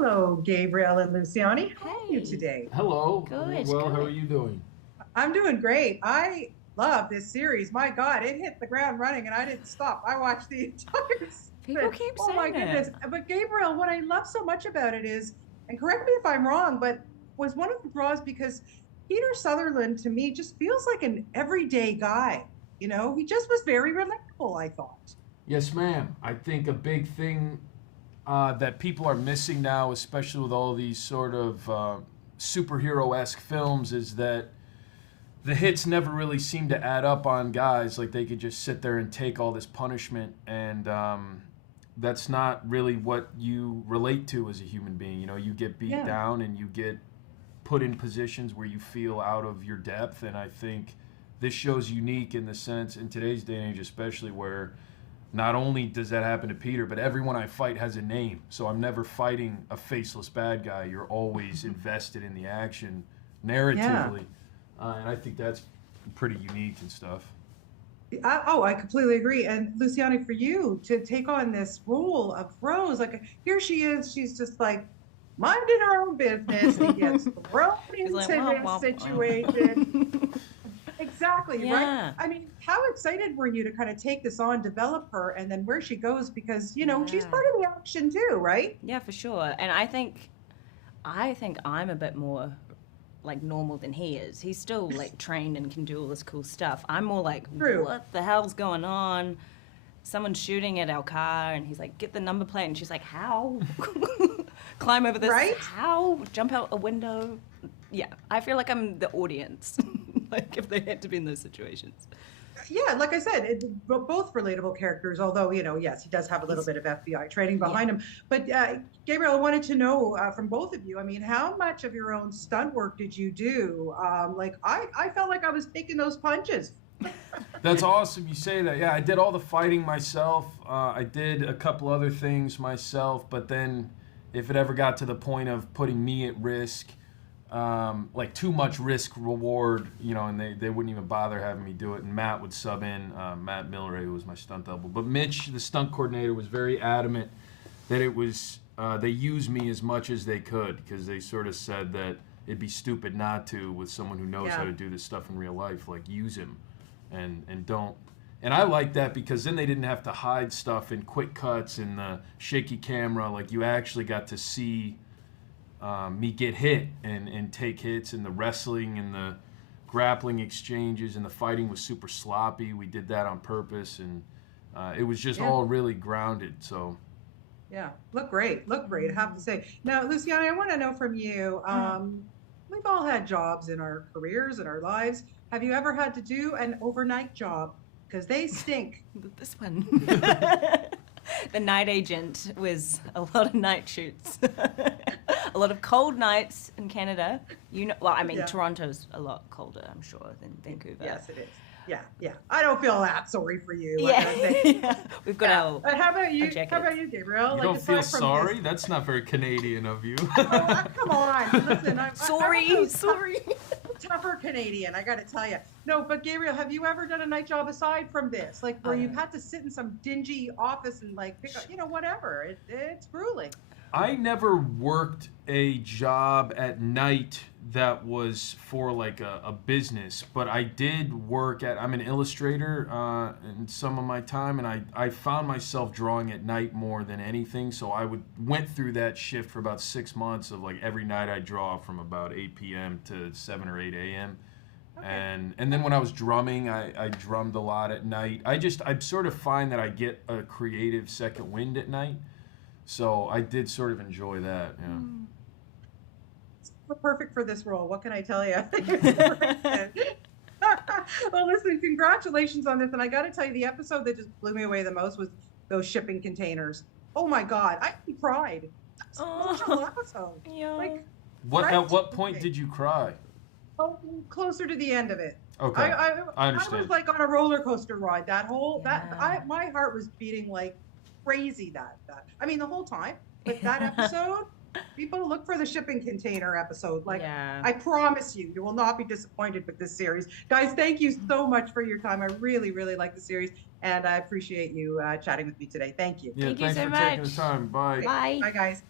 Hello, Gabriel and Luciani. How are you Hey, today? Hello, I'm doing good, well. How are good. you doing? I'm doing great. I love this series. My God, it hit the ground running and I didn't stop. I watched the entire People season. keep Oh my saying it. goodness. But Gabriel, what I love so much about it is, and correct me if I'm wrong, but was one of the draws because Peter Sutherland to me just feels like an everyday guy. He just was very relatable, I thought. Yes, ma'am. I think a big thing that people are missing now, especially with all these sort of superhero esque films, is that the hits never really seem to add up on guys. Like they could just sit there and take all this punishment, and that's not really what you relate to as a human being. You get beat Yeah. down and you get put in positions where you feel out of your depth, and I think this show's unique in the sense in today's day and age, especially where not only does that happen to Peter, but everyone I fight has a name. So I'm never fighting a faceless bad guy. You're always invested in the action Yeah. narratively. And I think that's pretty unique and stuff. I completely agree. And Luciani, for you to take on this role of Rose, like here she is, she's just like minding her own business and gets thrown He's like, into womp, this situation. womp. Exactly, right? Yeah, I mean, how excited were you to kind of take this on, develop her, and then where she goes? Because, she's yeah, part of the action too, right? yeah, for sure. And I think I'm a bit more like normal than he is. He's still like trained and can do all this cool stuff. I'm more like, True. what the hell's going on? Someone's shooting at our car, and he's like, get the number plate, and she's like, how? Climb over this? Right? How? Jump out a window? Yeah, I feel like I'm the audience. Like if they had to be in those situations. Yeah, like I said, both relatable characters, although, yes, he does have a little He's bit of FBI training yeah. behind him. But Gabriel, I wanted to know from both of you, I mean, how much of your own stunt work did you do? Like, I felt like I was taking those punches. That's awesome you say that. Yeah, I did all the fighting myself. I did a couple other things myself, but then if it ever got to the point of putting me at risk, like too much risk reward, and they wouldn't even bother having me do it. And Matt would sub in, Matt Miller, who was my stunt double. But Mitch, the stunt coordinator, was very adamant that it was they use me as much as they could because they sort of said that it'd be stupid not to with someone who knows how Yeah. to do this stuff in real life. Like use him, and don't. And I like that because then they didn't have to hide stuff in quick cuts and the shaky camera. Like you actually got to see me get hit and take hits, and the wrestling and the grappling exchanges and the fighting was super sloppy. We did that on purpose, and it was just Yeah. all really grounded. So Yeah, look great. Look great, I have to say. Now, Luciana, I want to know from you. We've all had jobs in our careers, in our lives. Have you ever had to do an overnight job? Because they stink. This one. The night agent was a lot of night shoots. A lot of cold nights in Canada. Well, I mean, Yeah. Toronto's a lot colder, I'm sure, than Vancouver. Yes, it is. Yeah, yeah. I don't feel that sorry for you. I gotta Yeah, say. yeah. We've got Yeah. But how about our you? How about jackets. you, Gabriel? you Like don't feel aside from this, sorry? That's not very Canadian of you. come on. Listen, I'm Sorry, a sorry. tougher Canadian. I got to tell you. No, but Gabriel, have you ever done a night job aside from this? Like where you've had to sit in some dingy office and like pick up, whatever. It's grueling. I never worked a job at night that was for like a business, but I did work I'm an illustrator in some of my time, and I found myself drawing at night more than anything. So went through that shift for about 6 months of like every night I draw from about 8 p.m. to 7 or 8 a.m. Okay. And then when I was drumming, I drummed a lot at night. I sort of find that I get a creative second wind at night. So I did sort of enjoy that. Yeah. Perfect for this role. What can I tell you? Well, listen, congratulations on this. And I got to tell you, the episode that just blew me away the most was those shipping containers. Oh my God, I cried. It's an emotional Oh, episode. yeah. Like, At right? what point Okay. did you cry? Oh, closer to the end of it. Okay, I I was understand. like on a roller coaster ride. That whole that Yeah. my heart was beating like crazy. That I mean the whole time, but that episode, people look for the shipping container episode. Like Yeah. I promise you, you will not be disappointed with this series, guys. Thank you so much for your time. I really, really like the series, and I appreciate you chatting with me today. Thank you. Yeah, Thank you thanks so for taking the much. time. Bye. Bye. Bye, guys.